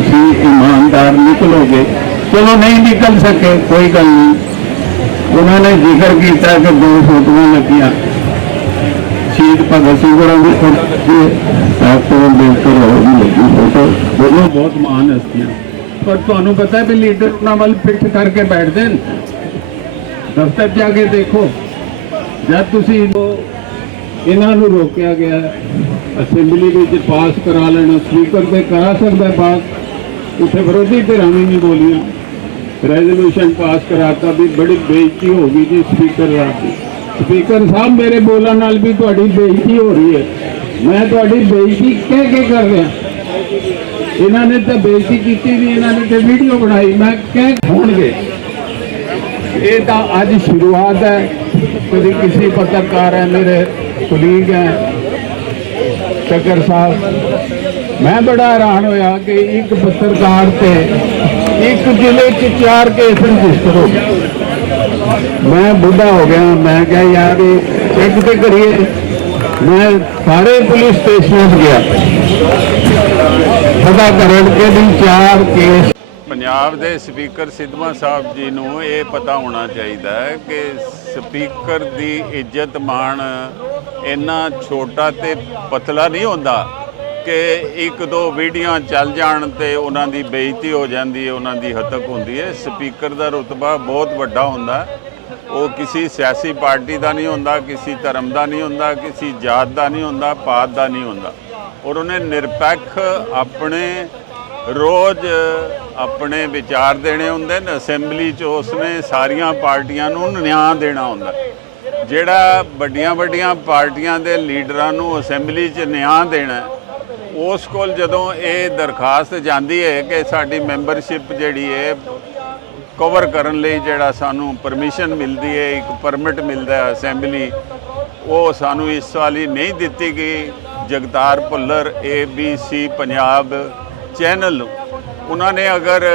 ਤੁਸੀਂ ਇਮਾਨਦਾਰ ਨਿਕਲੋਗੇ। ਚਲੋ ਨਹੀਂ ਨਿਕਲ ਸਕੇ, ਕੋਈ ਗੱਲ ਨਹੀਂ। ਉਹਨਾਂ ਨੇ ਜ਼ਿਕਰ ਕੀਤਾ ਕਿ ਦੋ ਫੋਟੋਆਂ ਲੱਗੀਆਂ। ਸ਼ਹੀਦ ਭਗਤ ਸਿੰਘ ਹੋਰਾਂ ਦੀ ਫੋਟੋ ਲੱਗੀ ਡਾਕਟਰ ਅੰਬੇਦਕਰ ਹੋਰਾਂ ਦੀ ਲੱਗੀ ਫੋਟੋ। ਦੋਨੋਂ ਪਰ ਤੁਹਾਨੂੰ ਪਤਾ ਹੈ ਵੀ ਲੀਡਰ ਉਹਨਾਂ ਵੱਲ ਪਿੱਠ ਕਰਕੇ ਬੈਠਦੇ ਨੇ। ਦਫ਼ਤਰ ਜਾ ਕੇ ਦੇਖੋ। ਜਦ ਤੁਸੀਂ ਇਹਨਾਂ ਨੂੰ ਰੋਕਿਆ ਗਿਆ, ਅਸੈਂਬਲੀ ਵਿੱਚ ਪਾਸ ਕਰਾ ਲੈਣਾ, ਸਪੀਕਰ ਤੇ ਕਰਾ ਸਕਦਾ ਹੈ ਪਾਸ ਉੱਥੇ ਵਿਰੋਧੀ ਧਿਰਾਂ ਵੀ ਨਹੀਂ ਬੋਲੀਆਂ। ਰੈਜ਼ੋਲੂਸ਼ਨ ਪਾਸ ਕਰਾਤਾ ਵੀ ਬੜੀ ਬੇਇੱਜ਼ਤੀ ਹੋ ਗਈ ਜੀ ਸਪੀਕਰ ਰਾਤੀ ਸਪੀਕਰ ਸਾਹਿਬ, ਮੇਰੇ ਬੋਲਣ ਨਾਲ ਵੀ ਤੁਹਾਡੀ ਬੇਇੱਜ਼ਤੀ ਹੋ ਰਹੀ ਹੈ। ਮੈਂ ਤੁਹਾਡੀ ਬੇਇੱਜ਼ਤੀ ਕਹਿ ਕੇ ਕਰ ਰਿਹਾ। ਇਹਨਾਂ ਨੇ ਤਾਂ ਬੇਇੱਜ਼ਤੀ ਕੀਤੀ ਵੀ ਇਹਨਾਂ ਨੇ ਤੇ ਵੀਡੀਓ ਬਣਾਈ। ਮੈਂ ਕਹਿ ਹੋਣਗੇ। ਇਹ ਤਾਂ ਅੱਜ ਸ਼ੁਰੂਆਤ ਹੈ। ਕਦੀ ਕਿਸੇ ਪੱਤਰਕਾਰ ਹੈ, ਮੇਰੇ ਕੁਲੀਗ ਹੈ। ਚੱਕਰ ਸਾਹਿਬ ਮੈਂ ਬੜਾ ਹੈਰਾਨ ਹੋਇਆ ਕਿ ਇੱਕ ਪੱਤਰਕਾਰ ਤੇ ਇੱਕ ਜ਼ਿਲ੍ਹੇ 'ਚ ਚਾਰ ਕੇਸ ਰਜਿਸਟਰ ਹੋ ਮੈਂ ਬੁੱਢਾ ਹੋ ਗਿਆ, ਮੈਂ ਕਿਹਾ, ਯਾਰ ਚੈੱਕ ਤੇ ਕਰੀਏ ਮੈਂ ਸਾਰੇ ਪੁਲਿਸ ਸਟੇਸ਼ਨਾਂ ਗਿਆ। ਪਤਾ ਕਰਨ ਕਿ ਵੀ ਚਾਰ ਕੇਸ ਪੰਜਾਬ ਦੇ ਸਪੀਕਰ ਸਿੱਧਵਾਂ ਸਾਹਿਬ ਜੀ ਨੂੰ ਇਹ ਪਤਾ ਹੋਣਾ ਚਾਹੀਦਾ ਹੈ ਕਿ ਸਪੀਕਰ ਦੀ ਇੱਜ਼ਤ ਮਾਣ ਇੰਨਾ ਛੋਟਾ ਤੇ ਪਤਲਾ ਨਹੀਂ ਹੁੰਦਾ। ਕਿ ਇੱਕ ਦੋ ਵੀਡੀਓ ਚੱਲ ਜਾਣ ਤੇ ਉਹਨਾਂ ਦੀ ਬੇਇੱਜ਼ਤੀ ਹੋ ਜਾਂਦੀ ਹੈ, ਉਹਨਾਂ ਦੀ ਹੱਤਕ ਹੁੰਦੀ ਹੈ। ਸਪੀਕਰ ਦਾ ਰੁਤਬਾ ਬਹੁਤ ਵੱਡਾ ਹੁੰਦਾ। ਉਹ ਕਿਸੇ ਸਿਆਸੀ ਪਾਰਟੀ ਦਾ ਨਹੀਂ ਹੁੰਦਾ, ਕਿਸੇ ਧਰਮ ਦਾ ਨਹੀਂ ਹੁੰਦਾ, ਕਿਸੇ ਜਾਤ ਦਾ ਨਹੀਂ ਹੁੰਦਾ, ਪਾਤ ਦਾ ਨਹੀਂ ਹੁੰਦਾ। ਔਰ ਉਹਨੇ ਨਿਰਪੱਖ ਆਪਣੇ ਰੋਜ਼ ਆਪਣੇ ਵਿਚਾਰ ਦੇਣੇ ਹੁੰਦੇ ਨੇ। ਅਸੈਂਬਲੀ 'ਚ ਉਸਨੇ ਸਾਰੀਆਂ ਪਾਰਟੀਆਂ ਨੂੰ ਨਿਆਂ ਦੇਣਾ ਹੁੰਦਾ। ਜਿਹੜਾ ਵੱਡੀਆਂ ਵੱਡੀਆਂ ਪਾਰਟੀਆਂ ਦੇ ਲੀਡਰਾਂ ਨੂੰ ਅਸੈਂਬਲੀ 'ਚ ਨਿਆਂ ਦੇਣਾ ਉਸ ਕੋਲ ਜਦੋਂ ਇਹ ਦਰਖਾਸਤ ਜਾਂਦੀ ਹੈ ਕਿ ਸਾਡੀ ਮੈਂਬਰਸ਼ਿਪ ਜਿਹੜੀ ਹੈ ਕਵਰ ਕਰਨ ਲਈ ਜਿਹੜਾ ਸਾਨੂੰ ਪਰਮਿਸ਼ਨ ਮਿਲਦੀ ਹੈ, ਇੱਕ ਪਰਮਿਟ ਮਿਲਦਾ ਹੈ ਅਸੈਂਬਲੀ ਉਹ ਸਾਨੂੰ ਇਸ ਵਾਲੀ ਨਹੀਂ ਦਿੱਤੀ ਗਈ। ਜਗਤਾਰ ਭੁੱਲਰ ABC ਪੰਜਾਬ ਚੈਨਲ ਉਹਨਾਂ ਨੇ ਅਗਰ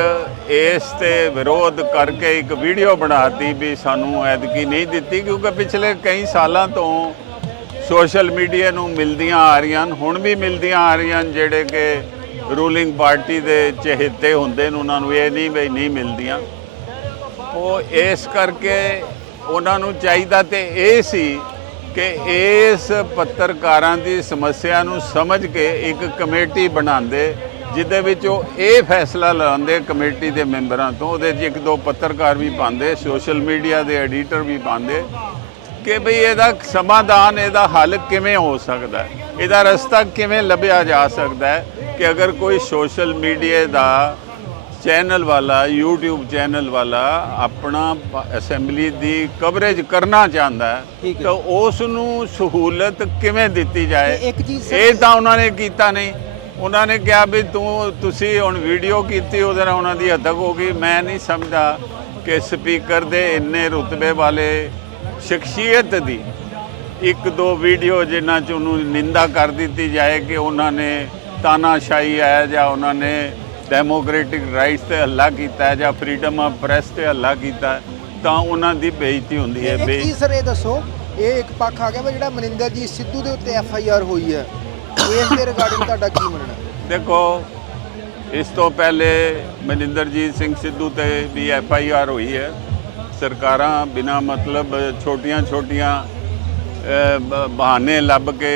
ਇਸ ਤੇ ਵਿਰੋਧ ਕਰਕੇ ਇੱਕ ਵੀਡੀਓ ਬਣਾਤੀ ਵੀ ਸਾਨੂੰ ਐਦਕੀ ਨਹੀਂ ਦਿੱਤੀ, ਕਿਉਂਕਿ ਪਿਛਲੇ ਕਈ ਸਾਲਾਂ ਤੋਂ ਸੋਸ਼ਲ ਮੀਡੀਆ ਨੂੰ ਮਿਲਦੀਆਂ ਆ ਰਹੀਆਂ ਹਨ, ਹੁਣ ਵੀ ਮਿਲਦੀਆਂ ਆ ਰਹੀਆਂ ਹਨ, ਜਿਹੜੇ ਕਿ ਰੂਲਿੰਗ ਪਾਰਟੀ ਦੇ ਚਹੇਤੇ ਹੁੰਦੇ ਨੇ ਉਹਨਾਂ ਨੂੰ ਇਹ ਨਹੀਂ ਵੀ ਨਹੀਂ ਮਿਲਦੀਆਂ। ਉਹ ਇਸ ਕਰਕੇ ਉਹਨਾਂ ਨੂੰ ਚਾਹੀਦਾ ਤੇ ਇਹ ਸੀ ਕਿ ਇਸ ਪੱਤਰਕਾਰਾਂ ਦੀ ਸਮੱਸਿਆ ਨੂੰ ਸਮਝ ਕੇ ਇੱਕ ਕਮੇਟੀ ਬਣਾਉਂਦੇ ਜਿਹਦੇ ਵਿੱਚ ਉਹ ਇਹ ਫੈਸਲਾ ਲਾਉਂਦੇ ਕਮੇਟੀ ਦੇ ਮੈਂਬਰਾਂ ਤੋਂ। ਉਹਦੇ 'ਚ ਇੱਕ ਦੋ ਪੱਤਰਕਾਰ ਵੀ ਪਾਉਂਦੇ ਸੋਸ਼ਲ ਮੀਡੀਆ ਦੇ ਐਡੀਟਰ ਵੀ ਪਾਉਂਦੇ। ਕਿ ਭਈ ਇਹਦਾ ਸਮਾਧਾਨ ਇਹਦਾ ਹੱਲ ਕਿਵੇਂ ਹੋ ਸਕਦਾ ਹੈ? ਇਹਦਾ ਰਸਤਾ ਕਿਵੇਂ ਲੱਭਿਆ ਜਾ ਸਕਦਾ ਹੈ ਕਿ ਅਗਰ ਕੋਈ ਸੋਸ਼ਲ ਮੀਡੀਆ ਦਾ ਚੈਨਲ ਵਾਲਾ YouTube ਚੈਨਲ ਵਾਲਾ ਆਪਣਾ ਅਸੈਂਬਲੀ ਦੀ ਕਵਰੇਜ ਕਰਨਾ ਚਾਹੁੰਦਾ ਹੈ। ਤਾਂ ਉਸ ਨੂੰ ਸਹੂਲਤ ਕਿਵੇਂ ਦਿੱਤੀ ਜਾਏ? ਇਹ ਤਾਂ ਉਹਨਾਂ ਨੇ ਕੀਤਾ ਨਹੀਂ। ਉਹਨਾਂ ਨੇ ਕਿਹਾ ਵੀ ਤੂੰ ਤੁਸੀਂ ਹੁਣ ਵੀਡੀਓ ਕੀਤੀ ਉਹਦੇ ਨਾਲ ਉਹਨਾਂ ਦੀ ਹੱਦਕ ਹੋ ਗਈ। ਮੈਂ ਨਹੀਂ ਸਮਝਦਾ ਕਿ ਸਪੀਕਰ ਦੇ ਇੰਨੇ ਰੁਤਬੇ ਵਾਲੇ ਸ਼ਖਸੀਅਤ ਦੀ ਇੱਕ ਦੋ ਵੀਡੀਓ ਜਿਨ੍ਹਾਂ ਚ ਉਹਨੂੰ ਨਿੰਦਾ ਕਰ ਦਿੱਤੀ ਜਾਏ ਕਿ ਉਹਨਾਂ ਨੇ ਤਾਨਾਸ਼ਾਹੀ ਹੈ ਜਾਂ ਉਹਨਾਂ ਨੇ ਡੈਮੋਕ੍ਰੈਟਿਕ ਰਾਈਟਸ ਤੇ ਹੱਲਾ ਕੀਤਾ ਜਾਂ ਫਰੀडम ਆਫ ਪ੍ਰੈਸ ਤੇ ਹੱਲਾ ਕੀਤਾ ਤਾਂ ਉਹਨਾਂ ਦੀ ਬੇਇੱਜ਼ਤੀ ਹੁੰਦੀ ਹੈ। ਬੇ ਚੀਜ਼ ਸਰ ਇਹ ਦੱਸੋ ਇਹ ਇੱਕ ਪੱਖ ਆ ਗਿਆ ਵਾ ਜਿਹੜਾ ਮਨਿੰਦਰ ਜੀ ਸਿੱਧੂ ਦੇ ਉੱਤੇ ਐਫ ਆਈ ਆਰ ਹੋਈ ਹੈ। ਇਸ ਦੇ ਰਿਗਾਰਡਿੰਗ ਤੁਹਾਡਾ ਕੀ ਮੰਨਣਾ? ਦੇਖੋ ਇਸ ਤੋਂ ਪਹਿਲੇ ਮਨਿੰਦਰਜੀਤ ਸਿੰਘ ਸਿੱਧੂ ਤੇ ਵੀ ਐਫ ਆਈ ਆਰ ਹੋਈ ਹੈ। ਸਰਕਾਰਾਂ ਬਿਨਾ ਮਤਲਬ ਛੋਟੀਆਂ-ਛੋਟੀਆਂ ਬ- ਬਹਾਨੇ ਲੱਭ ਕੇ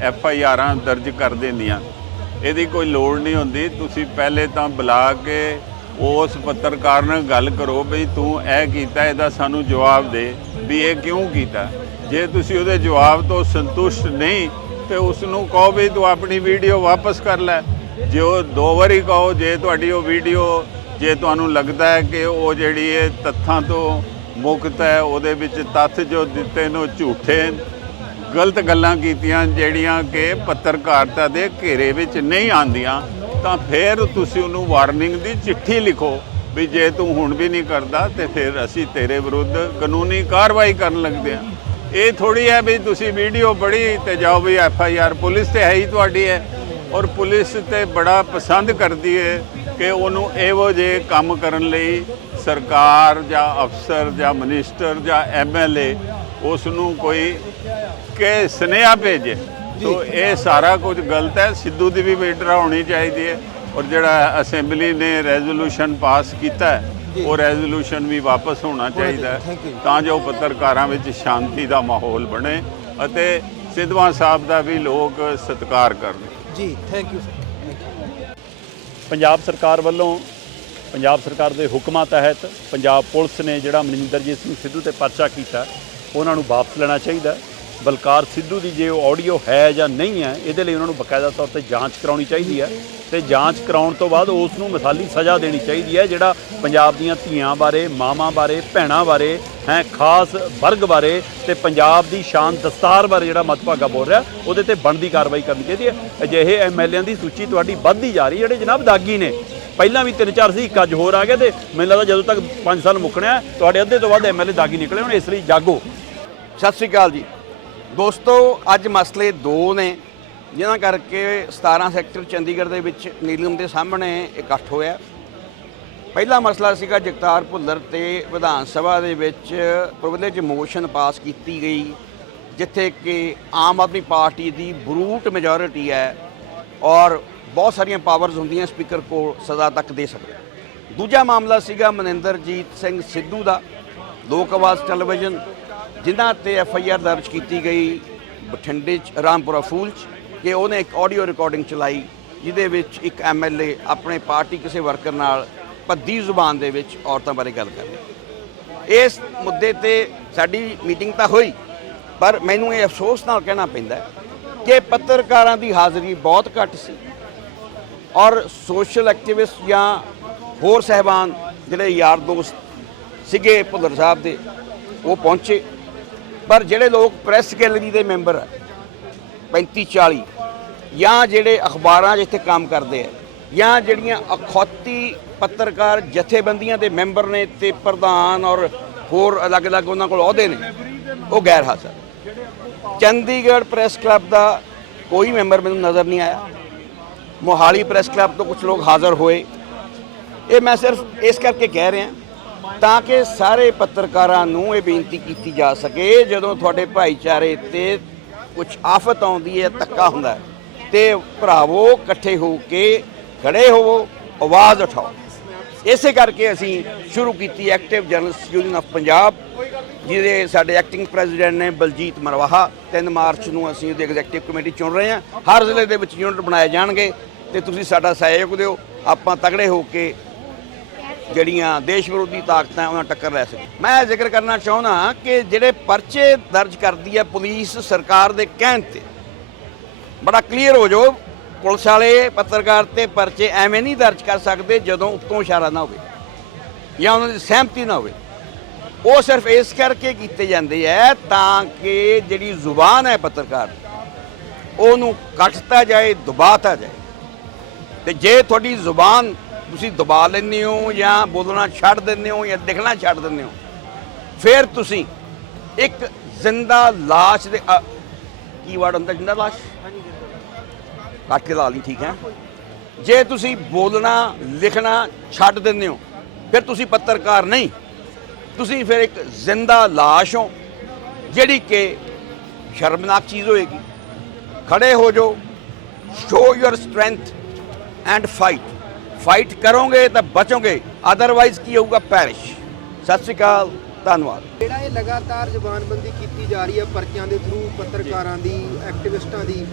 ਐਫ ਆਈ ਆਰਾਂ ਦਰਜ ਕਰ ਦਿੰਦੀਆਂ। ਇਹਦੀ ਕੋਈ ਲੋੜ ਨਹੀਂ ਹੁੰਦੀ। ਤੁਸੀਂ ਪਹਿਲੇ ਤਾਂ ਬੁਲਾ ਕੇ ਉਸ ਪੱਤਰਕਾਰ ਨਾਲ ਗੱਲ ਕਰੋ ਵੀ ਤੂੰ ਇਹ ਕੀਤਾ, ਇਹਦਾ ਸਾਨੂੰ ਜਵਾਬ ਦੇ ਵੀ ਇਹ ਕਿਉਂ ਕੀਤਾ। ਜੇ ਤੁਸੀਂ ਉਹਦੇ ਜਵਾਬ ਤੋਂ ਸੰਤੁਸ਼ਟ ਨਹੀਂ, ਤੇ ਉਸ ਨੂੰ ਕਹੋ ਵੀ ਤੂੰ ਆਪਣੀ ਵੀਡੀਓ ਵਾਪਸ ਕਰ ਲੈ। ਜੇ ਉਹ ਦੋ ਵਾਰੀ ਕਹੋ, ਜੇ ਤੁਹਾਡੀ ਉਹ ਵੀਡੀਓ ਜੇ ਤੁਹਾਨੂੰ ਲੱਗਦਾ ਹੈ ਕਿ ਉਹ ਜਿਹੜੀ ਇਹ ਤੱਥਾਂ ਤੋਂ ਮੁਕਤ ਹੈ, ਉਹਦੇ ਵਿੱਚ ਤੱਥ ਜੋ ਦਿੱਤੇ ਨੇ ਉਹ ਝੂਠੇ ਗਲਤ ਗੱਲਾਂ ਕੀਤੀਆਂ ਜਿਹੜੀਆਂ ਕਿ ਪੱਤਰਕਾਰਤਾ ਦੇ ਘੇਰੇ ਵਿੱਚ ਨਹੀਂ ਆਉਂਦੀਆਂ, ਤਾਂ ਫਿਰ ਤੁਸੀਂ ਉਹਨੂੰ ਵਾਰਨਿੰਗ ਦੀ ਚਿੱਠੀ ਲਿਖੋ ਵੀ ਜੇ ਤੂੰ ਹੁਣ ਵੀ ਨਹੀਂ ਕਰਦਾ, ਤੇ ਫਿਰ ਅਸੀਂ ਤੇਰੇ ਵਿਰੁੱਧ ਕਾਨੂੰਨੀ ਕਾਰਵਾਈ ਕਰਨ ਲੱਗਦੇ ਹਾਂ। ਇਹ ਥੋੜੀ ਹੈ ਵੀ ਤੁਸੀਂ ਵੀਡੀਓ ਪੜ੍ਹੀ ਤੇ ਜਾਓ ਵੀ ਐਫ ਆਈ ਆਰ ਪੁਲਿਸ ਤੇ ਹੈ ਹੀ ਤੁਹਾਡੀ ਹੈ। ਔਰ ਪੁਲਿਸ ਤੇ ਬੜਾ ਪਸੰਦ ਕਰਦੀ ਹੈ ਕਿ ਉਹਨੂੰ ਇਹੋ ਜਿਹੇ ਕੰਮ ਕਰਨ ਲਈ ਸਰਕਾਰ ਜਾਂ ਅਫਸਰ ਜਾਂ ਮਿਨਿਸਟਰ ਜਾਂ ਐਮਐਲਏ ਉਸ ਨੂੰ ਕੋਈ ਕਿ ਸੁਨੇਹਾ ਭੇਜੇ। ਤੋ ਇਹ ਸਾਰਾ ਕੁਝ ਗਲਤ ਹੈ। ਸਿੱਧੂ ਦੀ ਵੀ ਵਿਡਰਾ ਹੋਣੀ ਚਾਹੀਦੀ ਹੈ ਔਰ ਜਿਹੜਾ ਅਸੈਂਬਲੀ ਨੇ ਰੈਜ਼ੋਲੂਸ਼ਨ ਪਾਸ ਕੀਤਾ ਹੈ, ਜੀ। ਉਹ ਰੈਜ਼ੋਲੂਸ਼ਨ ਵੀ ਵਾਪਸ ਹੋਣਾ ਚਾਹੀਦਾ. ਤਾਂ ਜੋ ਪੱਤਰਕਾਰਾਂ ਵਿੱਚ ਸ਼ਾਂਤੀ ਦਾ ਮਾਹੌਲ ਬਣੇ ਅਤੇ ਸਿੱਧਵਾਂ ਸਾਹਿਬ ਦਾ ਵੀ ਲੋਕ ਸਤਿਕਾਰ ਕਰਨ। ਜੀ ਥੈਂਕ ਯੂ ਸਰ ਪੰਜਾਬ ਸਰਕਾਰ ਵੱਲੋਂ ਪੰਜਾਬ ਸਰਕਾਰ ਦੇ ਹੁਕਮਾਂ ਤਹਿਤ ਪੰਜਾਬ ਪੁਲਿਸ ਨੇ ਜਿਹੜਾ ਮਨਿੰਦਰਜੀਤ ਸਿੰਘ ਸਿੱਧੂ ਤੇ ਪਰਚਾ ਕੀਤਾ, ਉਹਨਾਂ ਨੂੰ ਵਾਪਸ ਲੈਣਾ ਚਾਹੀਦਾ ਬਲਕਾਰ ਸਿੱਧੂ ਦੀ ਜੇ ਉਹ ਆਡੀਓ ਹੈ ਜਾਂ ਨਹੀਂ ਹੈ, ਇਹਦੇ ਲਈ ਉਹਨਾਂ ਨੂੰ ਬਕਾਇਦਾ ਤੌਰ ਤੇ ਜਾਂਚ ਕਰਾਉਣੀ ਚਾਹੀਦੀ ਹੈ ਤੇ ਜਾਂਚ ਕਰਾਉਣ ਤੋਂ ਬਾਅਦ ਉਸ ਨੂੰ ਮਿਸਾਲੀ ਸਜ਼ਾ ਦੇਣੀ ਚਾਹੀਦੀ ਹੈ, ਜਿਹੜਾ ਪੰਜਾਬ ਦੀਆਂ ਧੀਆਂ ਬਾਰੇ, ਮਾਵਾਂ ਬਾਰੇ, ਭੈਣਾਂ ਬਾਰੇ ਹੈ, ਖਾਸ ਵਰਗ ਬਾਰੇ ਤੇ ਪੰਜਾਬ ਦੀ ਸ਼ਾਨ ਦਸਤਾਰ ਬਾਰੇ ਜਿਹੜਾ ਮਤਭਾਗਾ ਬੋਲ ਰਿਹਾ, ਉਹਦੇ ਤੇ ਬਣਦੀ ਕਾਰਵਾਈ ਕਰਨੀ ਚਾਹੀਦੀ ਹੈ। ਅਜਿਹੇ ਐਮਐਲਏਆਂ ਦੀ ਸੂਚੀ ਤੁਹਾਡੀ ਵੱਧਦੀ ਜਾ ਰਹੀ ਜਿਹੜੇ ਜਨਾਬ ਦਾਗੀ ਨੇ। ਪਹਿਲਾਂ ਵੀ ਤਿੰਨ ਚਾਰ ਸੀ, ਇੱਕ ਅੱਜ ਹੋਰ ਆ ਗਏ ਤੇ ਮੈਨੂੰ ਲੱਗਦਾ ਜਦੋਂ ਤੱਕ 5 ਸਾਲ ਮੁੱਕਣਿਆ ਤੁਹਾਡੇ ਅੱਧੇ ਤੋਂ ਵੱਧ ਐਮਐਲਏ ਦਾਗੀ ਨਿਕਲੇ ਹੁਣ, ਇਸ ਲਈ ਜਾਗੋ। ਸਤਿ ਸ੍ਰੀ ਅਕਾਲ ਜੀ। ਦੋਸਤੋ, ਅੱਜ ਮਸਲੇ ਦੋ ਨੇ, ਜਿਨ੍ਹਾਂ ਕਰਕੇ 17 ਸੈਕਟਰ ਚੰਡੀਗੜ੍ਹ ਦੇ ਵਿੱਚ ਨੀਲਮ ਦੇ ਸਾਹਮਣੇ ਇਕੱਠ ਹੋਇਆ। ਪਹਿਲਾ ਮਸਲਾ ਸੀਗਾ ਜਗਤਾਰ ਭੁੱਲਰ ਤੇ ਵਿਧਾਨ ਸਭਾ ਦੇ ਵਿੱਚ ਪ੍ਰਿਵਿਲੇਜ ਮੋਸ਼ਨ ਪਾਸ ਕੀਤੀ ਗਈ, ਜਿੱਥੇ ਕਿ ਆਮ ਆਦਮੀ ਪਾਰਟੀ ਦੀ ਬਰੂਟ ਮੈਜੋਰਿਟੀ ਹੈ ਔਰ ਬਹੁਤ ਸਾਰੀਆਂ ਪਾਵਰਸ ਹੁੰਦੀਆਂ ਸਪੀਕਰ ਕੋਲ ਸਜ਼ਾ ਤੱਕ ਦੇ ਸਕਦਾ। ਦੂਜਾ ਮਾਮਲਾ ਸੀਗਾ ਮਨਿੰਦਰਜੀਤ ਸਿੰਘ ਸਿੱਧੂ ਦਾ, ਲੋਕ ਆਵਾਜ਼ ਟੈਲੀਵਿਜ਼ਨ ਜਿਨ੍ਹਾਂ ਤੇ ਐਫ ਆਈ ਆਰ ਦਰਜ ਕੀਤੀ ਗਈ ਬਠਿੰਡੇ ਚ, ਰਾਮਪੁਰਾ ਫੂਲ ਚ, ਕਿ ਉਹਨੇ ਇੱਕ ਆਡੀਓ ਰਿਕਾਰਡਿੰਗ ਚਲਾਈ, ਜਿਹਦੇ ਵਿੱਚ ਇੱਕ ਐਮ ਐਲ ਏ ਆਪਣੇ ਪਾਰਟੀ ਕਿਸੇ ਵਰਕਰ ਨਾਲ ਭੱਦੀ ਜ਼ੁਬਾਨ ਦੇ ਵਿੱਚ ਔਰਤਾਂ ਬਾਰੇ ਗੱਲ ਕਰ ਰਿਹਾ ਇਸ ਮੁੱਦੇ ਤੇ ਸਾਡੀ ਮੀਟਿੰਗ ਤਾਂ ਹੋਈ, ਪਰ ਮੈਨੂੰ ਇਹ ਅਫਸੋਸ ਨਾਲ ਕਹਿਣਾ ਪੈਂਦਾ ਕਿ ਪੱਤਰਕਾਰਾਂ ਦੀ ਹਾਜ਼ਰੀ ਬਹੁਤ ਘੱਟ ਸੀ ਔਰ ਸੋਸ਼ਲ ਐਕਟਿਵਿਸਟ ਜਾਂ ਹੋਰ ਸਹਿਬਾਨ ਜਿਹੜੇ ਯਾਰ ਦੋਸਤ ਸੀਗੇ ਭੁੱਲਰ ਸਾਹਿਬ ਦੇ, ਉਹ ਪਹੁੰਚੇ। ਪਰ ਜਿਹੜੇ ਲੋਕ ਪ੍ਰੈਸ ਗੈਲਰੀ ਦੇ ਮੈਂਬਰ ਆ 35 40 ਜਾਂ ਜਿਹੜੇ ਅਖਬਾਰਾਂ 'ਚ ਇੱਥੇ ਕੰਮ ਕਰਦੇ ਆ ਜਾਂ ਜਿਹੜੀਆਂ ਅਖੌਤੀ ਪੱਤਰਕਾਰ ਜਥੇਬੰਦੀਆਂ ਦੇ ਮੈਂਬਰ ਨੇ ਤੇ ਪ੍ਰਧਾਨ ਔਰ ਹੋਰ ਅਲੱਗ-ਅਲੱਗ ਉਹਨਾਂ ਕੋਲ ਅਹੁਦੇ ਨੇ ਉਹ ਗੈਰ ਹਾਜ਼ਰ। ਚੰਡੀਗੜ੍ਹ ਪ੍ਰੈਸ ਕਲੱਬ ਦਾ ਕੋਈ ਮੈਂਬਰ ਮੈਨੂੰ ਨਜ਼ਰ ਨਹੀਂ ਆਇਆ। ਮੋਹਾਲੀ ਪ੍ਰੈਸ ਕਲੱਬ ਤੋਂ ਕੁਝ ਲੋਕ ਹਾਜ਼ਰ ਹੋਏ। ਇਹ ਮੈਂ ਸਿਰਫ ਇਸ ਕਰਕੇ ਕਹਿ ਰਿਹਾ ਤਾਂ ਕਿ ਸਾਰੇ ਪੱਤਰਕਾਰਾਂ ਨੂੰ ਇਹ ਬੇਨਤੀ ਕੀਤੀ ਜਾ ਸਕੇ ਜਦੋਂ ਤੁਹਾਡੇ ਭਾਈਚਾਰੇ ਤੇ ਕੁਝ ਆਫਤ ਆਉਂਦੀ ਹੈ ਧੱਕਾ ਹੁੰਦਾ ਹੈ, ਤੇ ਭਰਾਵੋ ਇਕੱਠੇ ਹੋ ਕੇ ਖੜੇ ਹੋਵੋ, ਆਵਾਜ਼ ਉਠਾਓ। ਇਸੇ ਕਰਕੇ ਅਸੀਂ ਸ਼ੁਰੂ ਕੀਤੀ active journalist union of Punjab, ਜਿਹਦੇ ਸਾਡੇ ਐਕਟਿੰਗ ਪ੍ਰੈਜ਼ੀਡੈਂਟ ਨੇ ਬਲਜੀਤ ਮਰਵਾਹਾ। 3 ਮਾਰਚ ਨੂੰ ਅਸੀਂ ਉਹਦੀ ਐਗਜ਼ੈਕਟਿਵ ਕਮੇਟੀ ਚੁਣ ਰਹੇ ਹਾਂ। ਹਰ ਜ਼ਿਲ੍ਹੇ ਦੇ ਵਿੱਚ ਯੂਨਿਟ ਬਣਾਏ ਜਾਣਗੇ ਤੇ ਤੁਸੀਂ ਸਾਡਾ ਸਹਿਯੋਗ ਦਿਓ। ਆਪਾਂ ਤਗੜੇ ਹੋ ਕੇ ਜਿਹੜੀਆਂ ਦੇਸ਼ ਵਿਰੋਧੀ ਤਾਕਤਾਂ ਉਹਨਾਂ ਟੱਕਰ ਲੈ ਸਕੇ ਮੈਂ ਜ਼ਿਕਰ ਕਰਨਾ ਚਾਹੁੰਦਾ ਕਿ ਜਿਹੜੇ ਪਰਚੇ ਦਰਜ ਕਰਦੀ ਹੈ ਪੁਲਿਸ ਸਰਕਾਰ ਦੇ ਕਹਿਣ ਤੇ, ਬੜਾ ਕਲੀਅਰ ਹੋ ਜਾਓ। ਪੁਲਿਸ ਵਾਲੇ ਪੱਤਰਕਾਰ ਤੇ ਪਰਚੇ ਐਵੇਂ ਨਹੀਂ ਦਰਜ ਕਰ ਸਕਦੇ ਜਦੋਂ ਉੱਤੋਂ ਇਸ਼ਾਰਾ ਨਾ ਹੋਵੇ ਜਾਂ ਉਹਨਾਂ ਦੀ ਸਹਿਮਤੀ ਨਾ ਹੋਵੇ। ਉਹ ਸਿਰਫ ਇਸ ਕਰਕੇ ਕੀਤੇ ਜਾਂਦੇ ਹੈ ਤਾਂ ਕਿ ਜਿਹੜੀ ਜ਼ੁਬਾਨ ਹੈ ਪੱਤਰਕਾਰ, ਉਹਨੂੰ ਕੱਟਤਾ ਜਾਏ, ਦਬਾਤਾ ਜਾਏ। ਤੇ ਜੇ ਤੁਹਾਡੀ ਜ਼ੁਬਾਨ ਤੁਸੀਂ ਦਬਾ ਲੈਂਦੇ ਹੋ ਜਾਂ ਬੋਲਣਾ ਛੱਡ ਦਿੰਦੇ ਹੋ ਜਾਂ ਲਿਖਣਾ ਛੱਡ ਦਿੰਦੇ ਹੋ, ਫਿਰ ਤੁਸੀਂ ਇੱਕ ਜ਼ਿੰਦਾ ਲਾਸ਼ ਦੇ ਕੀ ਵਰਡ ਹੁੰਦਾ, ਜ਼ਿੰਦਾ ਲਾਸ਼? ਕੱਟ ਕੇ ਲਾ ਲਈ, ਠੀਕ ਹੈ? ਜੇ ਤੁਸੀਂ ਬੋਲਣਾ, ਲਿਖਣਾ ਛੱਡ ਦਿੰਦੇ ਹੋ, ਫਿਰ ਤੁਸੀਂ ਪੱਤਰਕਾਰ ਨਹੀਂ। ਤੁਸੀਂ ਫਿਰ ਇੱਕ ਜ਼ਿੰਦਾ ਲਾਸ਼ ਹੋ, ਜਿਹੜੀ ਕਿ ਸ਼ਰਮਨਾਕ ਚੀਜ਼ ਹੋਏਗੀ। ਖੜੇ ਹੋ ਜਾਓ। Show your strength and fight fight ਕਰੋਗੇ ਤਾਂ ਬਚੋਗੇ ਅਦਰਵਾਈਜ਼ ਕੀ ਹੋਊਗਾ? ਪੈਰਿਸ਼ ਸਤਿ ਸ਼੍ਰੀ ਅਕਾਲ, ਧੰਨਵਾਦ। ਜਿਹੜਾ ਇਹ ਲਗਾਤਾਰ ਜ਼ਬਾਨਬੰਦੀ ਕੀਤੀ ਜਾ ਰਹੀ ਹੈ ਪਰਚਿਆਂ ਦੇ ਥਰੂ ਪੱਤਰਕਾਰਾਂ ਦੀ ਐਕਟਿਵਿਸਟਾਂ ਦੀ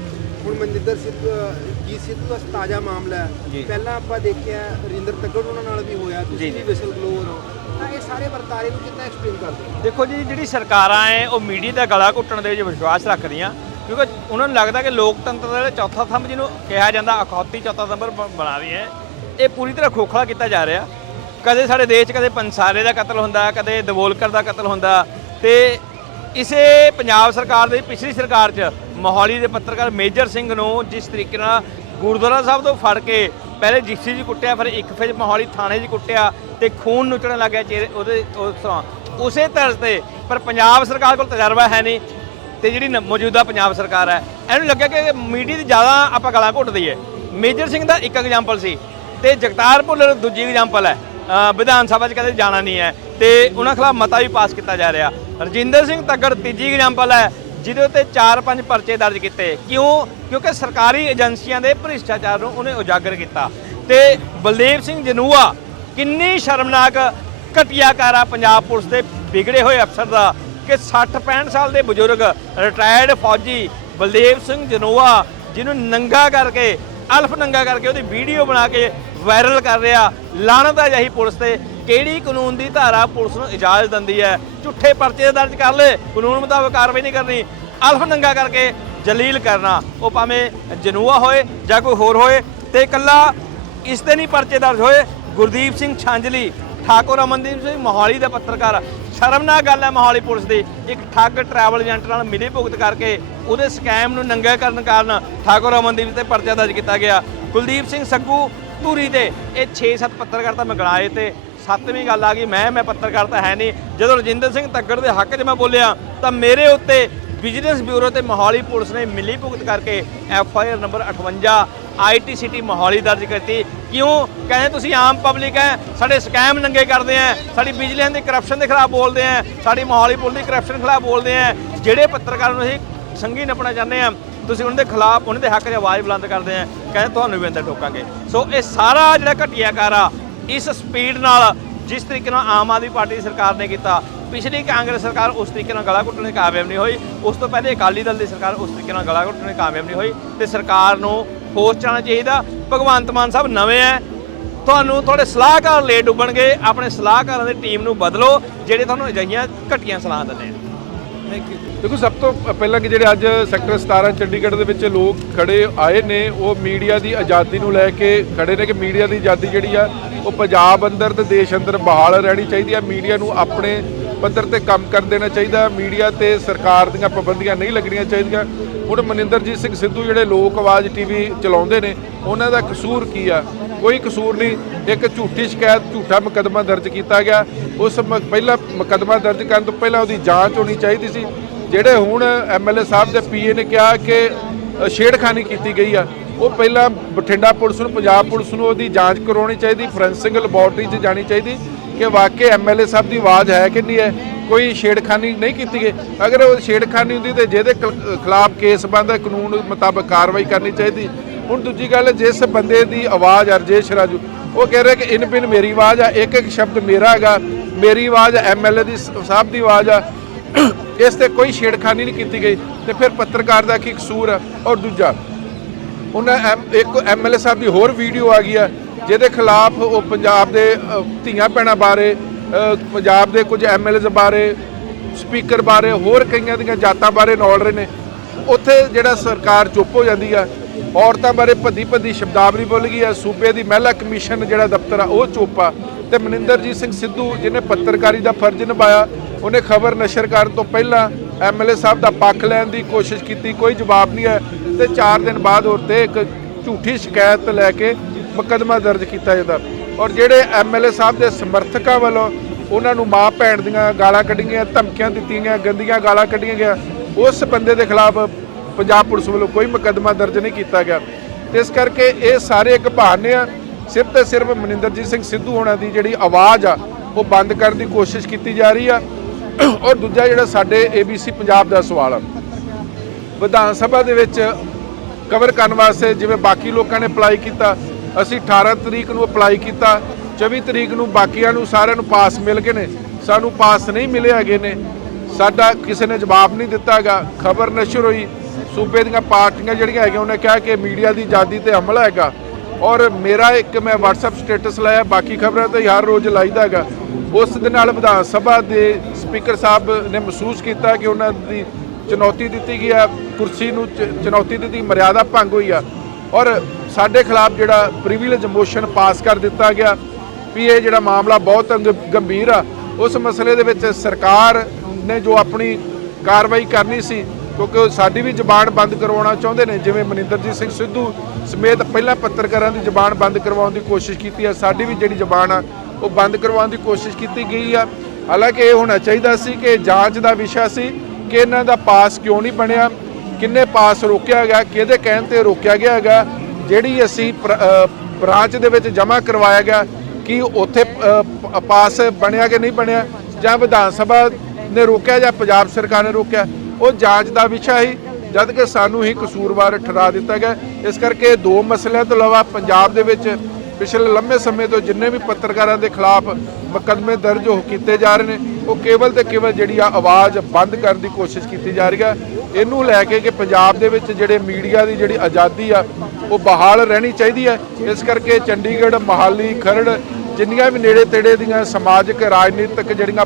ਹੁਣ ਮਨਿੰਦਰ ਸਿੱਧੂ ਜੀ ਸਿੱਧੂ ਦਾ ਤਾਜ਼ਾ ਮਾਮਲਾ ਹੈ। ਪਹਿਲਾਂ ਆਪਾਂ ਦੇਖਿਆ ਰਿੰਦਰ ਤੱਗੜ ਉਹਨਾਂ ਨਾਲ ਵੀ ਹੋਇਆ ਤੁਸੀਂ ਵੀ ਵਿਸਲ ਬਲੋਅਰ ਹੋ। ਤਾਂ ਇਹ ਸਾਰੇ ਵਰਤਾਰੇ ਨੂੰ ਕਿੰਨਾ ਐਕਸਪਲੇਨ ਕਰਦੇ ਦੇਖੋ ਜੀ ਜਿਹੜੀ ਸਰਕਾਰਾਂ ਐ ਉਹ ਮੀਡੀਆ ਦਾ ਗਲਾ ਘੁੱਟਣ ਦੇ ਵਿੱਚ ਵਿਸ਼ਵਾਸ ਰੱਖਦੀਆਂ। ਕਿਉਂਕਿ ਉਹਨਾਂ ਨੂੰ ਲੱਗਦਾ ਕਿ ਲੋਕਤੰਤਰ ਦਾ ਚੌਥਾ ਥੰਬ ਜਿਹਨੂੰ ਕਿਹਾ ਜਾਂਦਾ ਅਖੌਤੀ ਚੌਥਾ ਬ- ਬਣਾ ਰਹੀ ਹੈ ਇਹ ਪੂਰੀ ਤਰ੍ਹਾਂ ਖੋਖਲਾ ਕੀਤਾ ਜਾ ਰਿਹਾ। ਕਦੇ ਸਾਡੇ ਦੇਸ਼ 'ਚ ਕਦੇ ਪੰਸਾਰੇ ਦਾ ਕਤਲ ਹੁੰਦਾ ਕਦੇ ਦਵੋਲਕਰ ਦਾ ਕਤਲ ਹੁੰਦਾ। ਤੇ ਇਸੇ ਪੰਜਾਬ ਸਰਕਾਰ ਦੇ ਪਿਛਲੀ ਸਰਕਾਰ 'ਚ ਮੋਹਾਲੀ ਦੇ ਪੱਤਰਕਾਰ ਮੇਜਰ ਸਿੰਘ ਨੂੰ ਜਿਸ ਤਰੀਕੇ ਨਾਲ ਗੁਰਦੁਆਰਾ ਸਾਹਿਬ ਤੋਂ ਫੜ ਕੇ ਪਹਿਲੇ ਜਿਕਸੀ ਜੀ ਕੁੱਟਿਆ, ਫਿਰ ਇੱਕ ਫਿਰ ਮੋਹਾਲੀ ਥਾਣੇ 'ਚ ਕੁੱਟਿਆ ਤੇ ਖੂਨ ਨੁਚਣ ਲੱਗਿਆ ਚਿਹਰੇ ਉਹਦੇ ਉਸ ਤਰ੍ਹਾਂ ਉਸੇ ਤਰ੍ਹਾਂ ਤੇ, ਪਰ ਪੰਜਾਬ ਸਰਕਾਰ ਕੋਲ ਤਜਰਬਾ ਹੈ ਨਹੀਂ ਤੇ ਜਿਹੜੀ ਮੌਜੂਦਾ ਪੰਜਾਬ ਸਰਕਾਰ ਹੈ, ਇਹਨੂੰ ਲੱਗਿਆ ਕਿ ਮੀਡੀਆ ਦੀ ਜ਼ਿਆਦਾ ਆਪਾਂ ਗਲਾਂ ਘੁੱਟਦੀ ਹੈ। ਮੇਜਰ ਸਿੰਘ ਦਾ ਇੱਕ ਐਗਜ਼ਾਮਪਲ ਸੀ ਤੇ ਜਗਤਾਰ ਭੁੱਲਰ ਦੂਜੀ ਐਗਜ਼ਾਮਪਲ ਹੈ। ਵਿਧਾਨ ਸਭਾ 'ਚ ਕਦੇ ਜਾਣਾ ਨਹੀਂ ਹੈ ਤੇ ਉਹਨਾਂ ਖਿਲਾਫ ਮਤਾ ਵੀ ਪਾਸ ਕੀਤਾ ਜਾ ਰਿਹਾ। ਰਜਿੰਦਰ ਸਿੰਘ ਤੱਗੜ ਤੀਜੀ ਐਗਜ਼ਾਮਪਲ ਹੈ, ਜਿਹਦੇ ਉੱਤੇ 4-5 ਪਰਚੇ ਦਰਜ ਕੀਤੇ। ਕਿਉਂ? ਕਿਉਂਕਿ ਸਰਕਾਰੀ ਏਜੰਸੀਆਂ ਦੇ ਭ੍ਰਿਸ਼ਟਾਚਾਰ ਨੂੰ ਉਹਨੇ ਉਜਾਗਰ ਕੀਤਾ। ਤੇ ਬਲਦੇਵ ਸਿੰਘ ਜਨੂਆ ਕਿੰਨੀ ਸ਼ਰਮਨਾਕ ਘਟਿਆਕਾਰਾ ਪੰਜਾਬ ਪੁਲਿਸ ਦੇ ਵਿਗੜੇ ਹੋਏ ਅਫਸਰ ਦਾ ਕਿ 60 65 ਸਾਲ ਦੇ ਬਜ਼ੁਰਗ ਰਿਟਾਇਰਡ ਫੌਜੀ ਬਲਦੇਵ ਸਿੰਘ ਜਨੂਆ, ਜਿਹਨੂੰ ਨੰਗਾ ਕਰਕੇ ਅਲਫ ਨੰਗਾ ਕਰਕੇ ਉਹਦੀ ਵੀਡੀਓ ਬਣਾ ਕੇ ਵਾਇਰਲ ਕਰ ਰਿਹਾ। ਲਾਣਤ ਹੈ ਜਹੀ ਪੁਲਿਸ ਤੇ। ਕਿਹੜੀ ਕਾਨੂੰਨ ਦੀ ਧਾਰਾ ਪੁਲਿਸ ਨੂੰ ਇਜਾਜ਼ਤ ਦਿੰਦੀ ਹੈ? ਝੂਠੇ ਪਰਚੇ ਦਰਜ ਕਰ ਲੈ। ਕਾਨੂੰਨ ਮੁਤਾਬਕ ਕਾਰਵਾਈ ਨਹੀਂ ਕਰਨੀ। ਅਲਫ ਨੰਗਾ ਕਰਕੇ ਜਲੀਲ ਕਰਨਾ। ਉਹ ਭਾਵੇਂ ਜਨੂਆ ਹੋਏ ਜਾਂ ਕੋਈ ਹੋਰ ਹੋਏ ਤੇ ਇਕੱਲਾ ਇਸ ਤੇ ਨਹੀਂ ਪਰਚੇ ਦਰਜ ਹੋਏ। ਗੁਰਦੀਪ ਸਿੰਘ ਛਾਂਜਲੀ ਠਾਕੁਰ ਅਮਨਦੀਪ ਸਿੰਘ ਮੋਹਾਲੀ ਦਾ ਪੱਤਰਕਾਰ। ਸ਼ਰਮਨਾਕ ਗੱਲ ਹੈ ਮੋਹਾਲੀ ਪੁਲਿਸ ਦੀ। ਇੱਕ ਠੱਗ ਟਰੈਵਲ ਏਜੰਟ ਨਾਲ ਮਿਲੀ ਭੁਗਤ ਕਰਕੇ ਉਹਦੇ ਸਕੈਮ ਨੂੰ ਨੰਗਾ ਕਰਨ ਕਾਰਨ ਠਾਕੁਰ ਅਮਨਦੀਪ ਤੇ ਪਰਚਾ ਦਰਜ ਕੀਤਾ ਗਿਆ। ਕੁਲਦੀਪ ਸਿੰਘ ਸੱਗੂ, ਧੂਰੀ ਤੇ। ਇਹ 6-7 ਪੱਤਰਕਾਰ ਤਾਂ ਮੈਂ ਗਣਾਏ ਤੇ ਸੱਤਵੀਂ ਗੱਲ ਆ ਗਈ, ਮੈਂ ਮੈਂ ਪੱਤਰਕਾਰ ਤਾਂ ਹੈ ਨਹੀਂ। ਜਦੋਂ ਰਜਿੰਦਰ ਸਿੰਘ ਤੱਗੜ ਦੇ ਹੱਕ 'ਚ ਮੈਂ ਬੋਲਿਆ, ਤਾਂ ਮੇਰੇ ਉੱਤੇ ਵਿਜੀਲੈਂਸ ਬਿਊਰੋ ਤੇ ਮੋਹਾਲੀ ਪੁਲਿਸ ਨੇ ਮਿਲੀ ਭੁਗਤ ਕਰਕੇ F I R number 58 IT city Mohali ਦਰਜ ਕੀਤੀ ਕਿਉਂ? ਕਹਿੰਦੇ ਤੁਸੀਂ ਆਮ ਪਬਲਿਕ ਹੈ, ਸਾਡੇ ਸਕੈਮ ਨੰਗੇ ਕਰਦੇ ਆ ਸਾਡੀ ਬਿਜਲੀਆਂ ਦੀ ਕਰਪਸ਼ਨ ਦੇ ਖਿਲਾਫ ਬੋਲਦੇ ਆ ਸਾਡੀ ਮੋਹਾਲੀ ਪੁਲਿਸ ਦੀ ਕਰਪਸ਼ਨ ਖਿਲਾਫ ਬੋਲਦੇ ਆ ਜਿਹੜੇ ਪੱਤਰਕਾਰਾਂ ਨੂੰ ਅਸੀਂ ਸੰਗੀ ਨੱਪਣਾ ਚਾਹੁੰਦੇ ਆ ਤੁਸੀਂ ਉਹਨਾਂ ਦੇ ਖਿਲਾਫ, ਉਹਨਾਂ ਦੇ ਹੱਕ 'ਚ ਆਵਾਜ਼ ਬੁਲੰਦ ਕਰਦੇ ਆ ਕਹਿੰਦੇ ਤੁਹਾਨੂੰ ਵੀ ਅੰਦਰ ਟੋਕਾਂਗੇ। ਸੋ ਇਹ ਸਾਰਾ ਜਿਹੜਾ ਘਟੀਆਕਾਰ ਆ, ਇਸ ਸਪੀਡ ਨਾਲ ਜਿਸ ਤਰੀਕੇ ਨਾਲ ਆਮ ਆਦਮੀ ਪਾਰਟੀ ਦੀ ਸਰਕਾਰ ਨੇ ਕੀਤਾ, ਪਿਛਲੀ ਕਾਂਗਰਸ ਸਰਕਾਰ ਉਸ ਤਰੀਕੇ ਨਾਲ ਗਲਾ ਘੁੱਟਣ 'ਚ ਕਾਮਯਾਬ ਨਹੀਂ ਹੋਈ, ਉਸ ਤੋਂ ਪਹਿਲੇ ਅਕਾਲੀ ਦਲ ਦੀ ਸਰਕਾਰ ਉਸ ਤਰੀਕੇ ਨਾਲ ਗਲਾ ਘੁੱਟਣ 'ਚ ਕਾਮਯਾਬ ਨਹੀਂ ਹੋਈ ਤੇ ਸਰਕਾਰ ਨੂੰ ਹੋਸ਼ ਚਾਹਣਾ ਚਾਹੀਦਾ। ਭਗਵੰਤ ਮਾਨ ਸਾਹਿਬ ਨਵੇਂ ਹੈ ਤੁਹਾਨੂੰ ਤੁਹਾਡੇ ਸਲਾਹਕਾਰ ਲੇਟ ਡੁੱਬਣਗੇ ਆਪਣੇ ਸਲਾਹਕਾਰਾਂ ਦੀ ਟੀਮ ਨੂੰ ਬਦਲੋ, ਜਿਹੜੇ ਤੁਹਾਨੂੰ ਅਜਿਹੀਆਂ ਘਟੀਆਂ ਸਲਾਹ ਦਿੰਦੇ ਆ। ਦੇਖੋ, ਸਭ ਤੋਂ ਪਹਿਲਾਂ ਕਿ ਜਿਹੜੇ ਅੱਜ ਸੈਕਟਰ 17 ਚੰਡੀਗੜ੍ਹ ਦੇ ਵਿੱਚ ਲੋਕ ਖੜੇ ਆਏ ਨੇ, ਉਹ ਮੀਡੀਆ ਦੀ ਆਜ਼ਾਦੀ ਨੂੰ ਲੈ ਕੇ ਖੜੇ ਨੇ ਕਿ ਮੀਡੀਆ ਦੀ ਆਜ਼ਾਦੀ ਜਿਹੜੀ ਆ, ਉਹ ਪੰਜਾਬ ਅੰਦਰ ਤੇ ਦੇਸ਼ ਅੰਦਰ ਬਹਾਲ ਰਹਿਣੀ ਚਾਹੀਦੀ ਆ। ਮੀਡੀਆ ਨੂੰ ਆਪਣੇ ਪੱਧਰ ਤੇ ਕੰਮ ਕਰ ਦੇਣਾ ਚਾਹੀਦਾ। ਮੀਡੀਆ ਤੇ ਸਰਕਾਰ ਦੀਆਂ ਪਾਬੰਦੀਆਂ ਨਹੀਂ ਲੱਗਣੀਆਂ ਚਾਹੀਦੀਆਂ। ਹੁਣ ਮਨਿੰਦਰਜੀਤ ਸਿੰਘ ਸਿੱਧੂ ਜਿਹੜੇ ਲੋਕ ਆਵਾਜ਼ ਟੀਵੀ ਚਲਾਉਂਦੇ ਨੇ, ਉਹਨਾਂ ਦਾ ਕਸੂਰ ਕੀ ਆ? ਕੋਈ ਕਸੂਰ ਨਹੀਂ। ਇੱਕ ਝੂਠੀ ਸ਼ਿਕਾਇਤ, ਝੂਠਾ ਮੁਕੱਦਮਾ ਦਰਜ ਕੀਤਾ ਗਿਆ। ਉਸ ਮ- ਪਹਿਲਾ ਮੁਕੱਦਮਾ ਦਰਜ ਕਰਨ ਤੋਂ ਪਹਿਲਾਂ ਉਹਦੀ ਜਾਂਚ ਹੋਣੀ ਚਾਹੀਦੀ ਸੀ। ਜਿਹੜੇ ਹੁਣ ਐਮਐਲਏ ਸਾਹਿਬ ਦੇ ਪੀਏ ਨੇ ਕਿਹਾ ਕਿ ਛੇੜਖਾਨੀ ਕੀਤੀ ਗਈ ਆ, ਉਹ ਪਹਿਲਾਂ ਬਠਿੰਡਾ ਪੁਲਿਸ ਨੂੰ, ਪੰਜਾਬ ਪੁਲਿਸ ਨੂੰ ਉਹਦੀ ਜਾਂਚ ਕਰਵਾਉਣੀ ਚਾਹੀਦੀ, ਫੋਰੈਂਸਿਕ ਲੈਬੋਰਟਰੀ 'ਚ ਜਾਣੀ ਚਾਹੀਦੀ ਕਿ ਵਾਕਈ ਐਮਐਲਏ ਸਾਹਿਬ ਦੀ ਆਵਾਜ਼ ਹੈ ਕਿ ਨਹੀਂ ਹੈ। ਕੋਈ ਛੇੜਖਾਨੀ ਨਹੀਂ ਕੀਤੀ ਗਈ। ਅਗਰ ਉਹ ਛੇੜਖਾਨੀ ਹੁੰਦੀ ਤੇ ਜਿਹਦੇ ਖਿਲਾਫ ਕੇਸ ਬਣਦਾ, ਕਾਨੂੰਨ ਮੁਤਾਬਕ ਕਾਰਵਾਈ ਕਰਨੀ ਚਾਹੀਦੀ। ਹੁਣ ਦੂਜੀ ਗੱਲ, ਜਿਸ ਬੰਦੇ ਦੀ ਆਵਾਜ਼ ਅਰਜੇਸ਼ ਰਾਜੂ ਉਹ ਕਹਿ ਰਿਹਾ ਕਿ ਇਨ ਬਿਨ ਮੇਰੀ ਆਵਾਜ਼ ਆ, ਇੱਕ ਇੱਕ ਸ਼ਬਦ ਮੇਰਾ ਹੈਗਾ। ਮੇਰੀ ਆਵਾਜ਼ ਐਮਐਲਏ ਦੀ, ਸਾਹਿਬ ਦੀ ਆਵਾਜ਼ ਆ। ਇਸ ਤੇ ਕੋਈ ਛੇੜਖਾਨੀ ਨਹੀਂ ਕੀਤੀ ਗਈ। ਤੇ ਫਿਰ ਪੱਤਰਕਾਰ ਦਾ ਕੀ ਕਸੂਰ ਆ? ਔਰ ਦੂਜਾ, ਉਹਨਾਂ ਐਮ- ਇੱਕ ਐਮਐਲਏ ਸਾਹਿਬ ਦੀ ਹੋਰ ਵੀਡੀਓ ਆ ਗਈ ਆ, ਜਿਹਦੇ ਖਿਲਾਫ ਉਹ ਪੰਜਾਬ ਦੇ ਧੀਆਂ ਭੈਣਾਂ ਬਾਰੇ ਪੰਜਾਬ ਦੇ ਕੁਝ ਐਮਐਲਏਜ਼ ਬਾਰੇ ਸਪੀਕਰ ਬਾਰੇ, ਹੋਰ ਕਈਆਂ ਦੀਆਂ ਜਾਤਾਂ ਬਾਰੇ ਨੌਲ ਰਹੇ ਨੇ। ਉੱਥੇ ਜਿਹੜਾ ਸਰਕਾਰ ਚੁੱਪ ਹੋ ਜਾਂਦੀ ਆ, ਔਰਤਾਂ ਬਾਰੇ ਭੱਦੀ ਭੱਦੀ ਸ਼ਬਦਾਵਲੀ ਬੋਲ ਗਈ ਆ, ਸੂਬੇ ਦੀ ਮਹਿਲਾ ਕਮਿਸ਼ਨ ਜਿਹੜਾ ਦਫ਼ਤਰ ਆ, ਉਹ ਚੁੱਪ ਆ। ਤੇ ਮਨਿੰਦਰਜੀਤ ਸਿੰਘ ਸਿੱਧੂ ਜਿਹਨੇ ਪੱਤਰਕਾਰੀ ਦਾ ਫਰਜ਼ ਨਿਭਾਇਆ, ਉਹਨੇ ਖਬਰ ਨਸ਼ਰ ਕਰਨ ਤੋਂ ਪਹਿਲਾਂ ਐਮਐਲਏ ਸਾਹਿਬ ਦਾ ਪੱਖ ਲੈਣ ਦੀ ਕੋਸ਼ਿਸ਼ ਕੀਤੀ, ਕੋਈ ਜਵਾਬ ਨਹੀਂ ਹੈ ਤੇ 4 ਦਿਨ ਬਾਅਦ ਹੋਰ ਤੇ ਇੱਕ ਝੂਠੀ ਸ਼ਿਕਾਇਤ ਲੈ ਕੇ ਮੁਕੱਦਮਾ ਦਰਜ ਕੀਤਾ ਜਾਂਦਾ ਔਰ ਜਿਹੜੇ ਐਮਐਲਏ ਸਾਹਿਬ ਦੇ ਸਮਰਥਕਾਂ ਵੱਲੋਂ ਉਹਨਾਂ ਨੂੰ ਮਾਂ ਭੈਣ ਦੀਆਂ ਗਾਲਾਂ ਕੱਢੀਆਂ, ਧਮਕੀਆਂ ਦਿੱਤੀਆਂ ਗਈਆਂ ਗੰਦੀਆਂ ਗਾਲਾਂ ਕੱਢੀਆਂ ਗਿਆ, ਉਸ ਬੰਦੇ ਦੇ ਖਿਲਾਫ ਪੰਜਾਬ ਪੁਲਿਸ ਵੱਲੋਂ ਕੋਈ ਮੁਕੱਦਮਾ ਦਰਜ ਨਹੀਂ ਕੀਤਾ ਗਿਆ। ਤੇ ਇਸ ਕਰਕੇ ਇਹ ਸਾਰੇ ਇੱਕ ਬਹਾਨੇ ਆ। ਸਿਰਫ ਤੇ ਸਿਰਫ ਮਨਿੰਦਰਜੀਤ ਸਿੰਘ ਸਿੱਧੂ ਹੋਣਾ ਦੀ ਜਿਹੜੀ ਆਵਾਜ਼ ਆ, ਉਹ ਬੰਦ ਕਰਨ ਦੀ ਕੋਸ਼ਿਸ਼ ਕੀਤੀ ਜਾ ਰਹੀ ਆ। ਔਰ ਦੂਜਾ ਜਿਹੜਾ ਸਾਡੇ ABC ਪੰਜਾਬ ਦਾ ਸਵਾਲ ਆ। ਵਿਧਾਨ ਸਭਾ ਦੇ ਵਿੱਚ ਕਵਰ ਕਰਨ ਵਾਸਤੇ ਜਿਵੇਂ ਬਾਕੀ ਲੋਕਾਂ ਨੇ ਅਪਲਾਈ ਕੀਤਾ ਅਸੀਂ 18 ਤਰੀਕ ਨੂੰ ਅਪਲਾਈ ਕੀਤਾ 24 ਤਰੀਕ ਨੂੰ ਬਾਕੀਆਂ ਨੂੰ ਸਾਰਿਆਂ ਨੂੰ ਪਾਸ ਮਿਲ ਗਏ ਨੇ। ਸਾਨੂੰ ਪਾਸ ਨਹੀਂ ਮਿਲੇ ਹੈਗੇ ਨੇ। ਸਾਡਾ ਕਿਸੇ ਨੇ ਜਵਾਬ ਨਹੀਂ ਦਿੱਤਾਗਾ ਖਬਰ ਨਸ਼ਰ ਹੋਈ। ਸੂਬੇ ਦੀਆਂ ਪਾਰਟੀਆਂ ਜਿਹੜੀਆਂ ਹੈਗੀਆਂ, ਉਹਨੇ ਕਿਹਾ ਕਿ ਮੀਡੀਆ ਦੀ ਆਜ਼ਾਦੀ ਤੇ ਹਮਲਾ ਹੈਗਾ। ਔਰ ਮੇਰਾ ਇੱਕ ਮੈਂ WhatsApp ਸਟੇਟਸ ਲਾਇਆ, ਬਾਕੀ ਖਬਰਾਂ ਤੇ ਹਰ ਰੋਜ਼ ਲਾਈਦਾ ਹੈਗਾ। ਉਸ ਦੇ ਨਾਲ ਵਿਧਾਨ ਸਭਾ ਦੇ ਸਪੀਕਰ ਸਾਹਿਬ ਨੇ ਮਹਿਸੂਸ ਕੀਤਾ ਕਿ ਉਹਨਾਂ ਦੀ ਚੁਣੌਤੀ ਦਿੱਤੀ ਗਈ ਆ ਕੁਰਸੀ ਨੂੰ ਚੁਣੌਤੀ ਦਿੱਤੀ ਮਰਿਆਦਾ ਭੰਗ ਹੋਈ ਆ। ਔਰ ਸਾਡੇ ਖਿਲਾਫ ਜਿਹੜਾ ਪ੍ਰਿਵਿਲੇਜ ਮੋਸ਼ਨ ਪਾਸ ਕਰ ਦਿੱਤਾ ਗਿਆ ਵੀ ਇਹ ਜਿਹੜਾ ਮਾਮਲਾ ਬਹੁਤ ਗੰਭੀਰ ਆ, ਉਸ ਮਸਲੇ ਦੇ ਵਿੱਚ ਸਰਕਾਰ ਨੇ ਜੋ ਆਪਣੀ ਕਾਰਵਾਈ ਕਰਨੀ ਸੀ, ਕਿਉਂਕਿ ਉਹ ਸਾਡੀ ਵੀ ਜ਼ਬਾਨ ਬੰਦ ਕਰਵਾਉਣਾ ਚਾਹੁੰਦੇ ਨੇ, ਜਿਵੇਂ ਮਨਿੰਦਰਜੀਤ ਸਿੰਘ ਸਿੱਧੂ ਸਮੇਤ ਪਹਿਲਾਂ ਪੱਤਰਕਾਰਾਂ ਦੀ ਜ਼ਬਾਨ ਬੰਦ ਕਰਵਾਉਣ ਦੀ ਕੋਸ਼ਿਸ਼ ਕੀਤੀ ਆ, ਸਾਡੀ ਵੀ ਜਿਹੜੀ ਜ਼ਬਾਨ ਆ, ਉਹ ਬੰਦ ਕਰਵਾਉਣ ਦੀ ਕੋਸ਼ਿਸ਼ ਕੀਤੀ ਗਈ ਆ। ਹਾਲਾਂਕਿ ਇਹ ਹੋਣਾ ਚਾਹੀਦਾ ਸੀ ਕਿ ਜਾਂਚ ਦਾ ਵਿਸ਼ਾ ਸੀ ਕਿ ਇਹਨਾਂ ਦਾ ਪਾਸ ਕਿਉਂ ਨਹੀਂ ਬਣਿਆ, ਕਿੰਨੇ ਪਾਸ ਰੋਕਿਆ ਗਿਆ, ਕਿਹਦੇ ਕਹਿਣ ਤੇ ਰੋਕਿਆ ਗਿਆ ਹੈਗਾ ਜਿਹੜੀ ਅਸੀਂ ਪ੍ਰ- ਬ੍ਰਾਂਚ ਦੇ ਵਿੱਚ ਜਮ੍ਹਾਂ ਕਰਵਾਇਆ ਗਿਆ, ਕਿ ਉੱਥੇ ਪਾਸ ਬਣਿਆ ਕਿ ਨਹੀਂ ਬਣਿਆ? ਜਾਂ ਵਿਧਾਨ ਸਭਾ ਨੇ ਰੋਕਿਆ ਜਾਂ ਪੰਜਾਬ ਸਰਕਾਰ ਨੇ ਰੋਕਿਆ? ਉਹ ਜਾਂਚ ਦਾ ਵਿਸ਼ਾ ਹੀ, ਜਦ ਕਿ ਸਾਨੂੰ ਹੀ ਕਸੂਰਵਾਰ ਠਹਿਰਾ ਦਿੱਤਾ ਗਿਆ। ਇਸ ਕਰਕੇ ਦੋ ਮਸਲਿਆਂ ਤੋਂ ਇਲਾਵਾ ਪੰਜਾਬ ਦੇ ਵਿੱਚ ਪਿਛਲੇ ਲੰਮੇ ਸਮੇਂ ਤੋਂ ਜਿੰਨੇ ਵੀ ਪੱਤਰਕਾਰਾਂ ਦੇ ਖਿਲਾਫ ਮੁਕੱਦਮੇ ਦਰਜ ਹੋ ਕੀਤੇ ਜਾ ਰਹੇ ਨੇ, ਉਹ ਕੇਵਲ ਤੇ ਕੇਵਲ ਜਿਹੜੀ ਆ ਆਵਾਜ਼ ਬੰਦ ਕਰਨ ਦੀ ਕੋਸ਼ਿਸ਼ ਕੀਤੀ ਜਾ ਰਹੀ ਹੈ ਇਹਨੂੰ ਲੈ ਕੇ ਕਿ ਪੰਜਾਬ ਦੇ ਵਿੱਚ ਜਿਹੜੇ ਮੀਡੀਆ ਦੀ ਜਿਹੜੀ ਆਜ਼ਾਦੀ ਆ ਉਹ ਬਹਾਲ ਰਹਿਣੀ ਚਾਹੀਦੀ ਹੈ। ਇਸ ਕਰਕੇ ਚੰਡੀਗੜ੍ਹ ਮਹਾਲੀ ਖਰੜ ਜਿੰਨੀਆਂ ਵੀ ਨੇੜੇ ਤੇੜੇ ਦੀਆਂ ਸਮਾਜਿਕ ਰਾਜਨੀਤਿਕ ਜਿਹੜੀਆਂ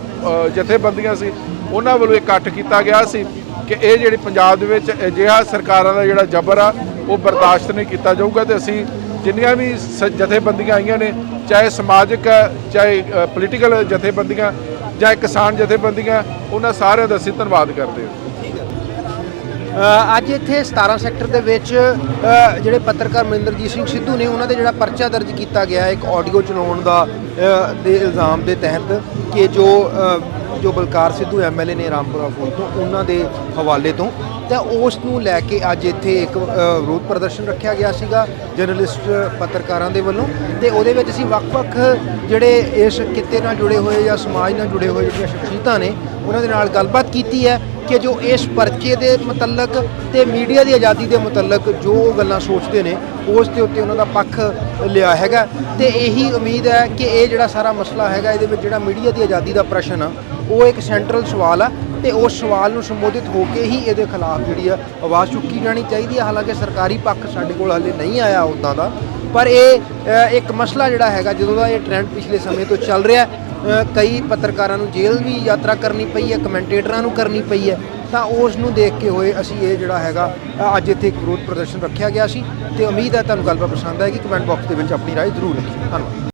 ਜਥੇਬੰਦੀਆਂ ਸੀ ਉਹਨਾਂ ਵੱਲੋਂ ਇਕੱਠ ਕੀਤਾ ਗਿਆ ਸੀ ਕਿ ਇਹ ਜਿਹੜੀ ਪੰਜਾਬ ਦੇ ਵਿੱਚ ਅਜਿਹਾ ਸਰਕਾਰਾਂ ਦਾ ਜਿਹੜਾ ਜ਼ਬਰ ਆ ਉਹ ਬਰਦਾਸ਼ਤ ਨਹੀਂ ਕੀਤਾ ਜਾਊਗਾ ਤੇ ਅਸੀਂ ਜਿੰਨੀਆਂ ਵੀ ਸ- ਜਥੇਬੰਦੀਆਂ ਆਈਆਂ ਨੇ ਚਾਹੇ ਸਮਾਜਿਕ ਆ, ਚਾਹੇ ਪੋਲੀਟੀਕਲ ਜਥੇਬੰਦੀਆਂ ਜਾਂ ਕਿਸਾਨ ਜਥੇਬੰਦੀਆਂ ਉਹਨਾਂ ਸਾਰਿਆਂ ਦਾ ਅਸੀਂ ਧੰਨਵਾਦ ਕਰਦੇ ਹਾਂ। ਅੱਜ ਇੱਥੇ 17 ਸੈਕਟਰ ਦੇ ਵਿੱਚ ਜਿਹੜੇ ਪੱਤਰਕਾਰ ਮਹਿੰਦਰਜੀਤ ਸਿੰਘ ਸਿੱਧੂ ਨੇ ਉਹਨਾਂ ਦੇ ਜਿਹੜਾ ਪਰਚਾ ਦਰਜ ਕੀਤਾ ਗਿਆ ਇੱਕ ਆਡੀਓ ਚਲਾਉਣ ਦਾ ਦੇ ਇਲਜ਼ਾਮ ਦੇ ਤਹਿਤ ਕਿ ਜੋ ਅ, ਜੋ ਬਲਕਾਰ ਸਿੱਧੂ ਐਮਐਲਏ ਨੇ ਰਾਮਪੁਰਾ ਫੂਲ ਤੋਂ ਉਹਨਾਂ ਦੇ ਹਵਾਲੇ ਤੋਂ ਤਾਂ ਉਸ ਨੂੰ ਲੈ ਕੇ ਅੱਜ ਇੱਥੇ ਇੱਕ ਵਿਰੋਧ ਪ੍ਰਦਰਸ਼ਨ ਰੱਖਿਆ ਗਿਆ ਸੀਗਾ ਜਰਨਲਿਸਟ ਪੱਤਰਕਾਰਾਂ ਦੇ ਵੱਲੋਂ ਤੇ ਉਹਦੇ ਵਿੱਚ ਅਸੀਂ ਵੱਖ-ਵੱਖ ਜਿਹੜੇ ਇਸ ਕਿੱਤੇ ਨਾਲ ਜੁੜੇ ਹੋਏ ਜਾਂ ਸਮਾਜ ਨਾਲ ਜੁੜੇ ਹੋਏ ਜਿਹੜੀਆਂ ਸ਼ਖਸੀਅਤਾਂ ਨੇ ਉਹਨਾਂ ਦੇ ਨਾਲ ਗੱਲਬਾਤ ਕੀਤੀ ਹੈ। ਕਿ ਜੋ ਇਸ ਪਰਚੇ ਦੇ ਮੁਤਲਕ ਤੇ ਮੀਡੀਆ ਦੀ ਆਜ਼ਾਦੀ ਦੇ ਮੁਤਲਕ ਜੋ ਉਹ ਗੱਲਾਂ ਸੋਚਦੇ ਨੇ, ਉਸ ਦੇ ਉੱਤੇ ਉਹਨਾਂ ਦਾ ਪੱਖ ਲਿਆ ਹੈਗਾ। ਤੇ ਇਹੀ ਉਮੀਦ ਹੈ ਕਿ ਇਹ ਜਿਹੜਾ ਸਾਰਾ ਮਸਲਾ ਹੈਗਾ, ਇਹਦੇ ਵਿੱਚ ਜਿਹੜਾ ਮੀਡੀਆ ਦੀ ਆਜ਼ਾਦੀ ਦਾ ਪ੍ਰਸ਼ਨ ਆ, ਉਹ ਇੱਕ ਸੈਂਟਰਲ ਸਵਾਲ ਆ ਤੇ ਉਸ ਸਵਾਲ ਨੂੰ ਸੰਬੋਧਿਤ ਹੋ ਕੇ ਹੀ ਇਹਦੇ ਖਿਲਾਫ ਜਿਹੜੀ ਆ ਆਵਾਜ਼ ਚੁੱਕੀ ਜਾਣੀ ਚਾਹੀਦੀ ਹੈ ਹਾਲਾਂਕਿ ਸਰਕਾਰੀ ਪੱਖ ਸਾਡੇ ਕੋਲ ਹਾਲੇ ਨਹੀਂ ਆਇਆ ਉਦਾਂ ਦਾ, ਪਰ ਇਹ ਇੱਕ ਮਸਲਾ ਜਿਹੜਾ ਹੈਗਾ, ਜਦੋਂ ਦਾ ਇਹ ਟ੍ਰੈਂਡ ਪਿਛਲੇ ਸਮੇਂ ਤੋਂ ਚੱਲ ਰਿਹਾ ਕਈ ਪੱਤਰਕਾਰਾਂ ਨੂੰ ਜੇਲ੍ਹ ਵੀ ਯਾਤਰਾ ਕਰਨੀ ਪਈ ਹੈ ਕਮੈਂਟੇਟਰਾਂ ਨੂੰ ਕਰਨੀ ਪਈ ਹੈ, ਤਾਂ ਉਸ ਨੂੰ ਦੇਖ ਕੇ ਹੋਏ ਅਸੀਂ ਇਹ ਜਿਹੜਾ ਹੈਗਾ ਅੱਜ ਇੱਥੇ ਇੱਕ ਵਿਰੋਧ ਪ੍ਰਦਰਸ਼ਨ ਰੱਖਿਆ ਗਿਆ ਸੀ ਤੇ ਉਮੀਦ ਹੈ ਤੁਹਾਨੂੰ ਗੱਲਬਾਤ ਪਸੰਦ ਆਏਗੀ ਕਮੈਂਟ ਬਾਕਸ ਦੇ ਵਿੱਚ ਆਪਣੀ ਰਾਏ ਜ਼ਰੂਰ ਲਿਖਿਓ ਧੰਨਵਾਦ।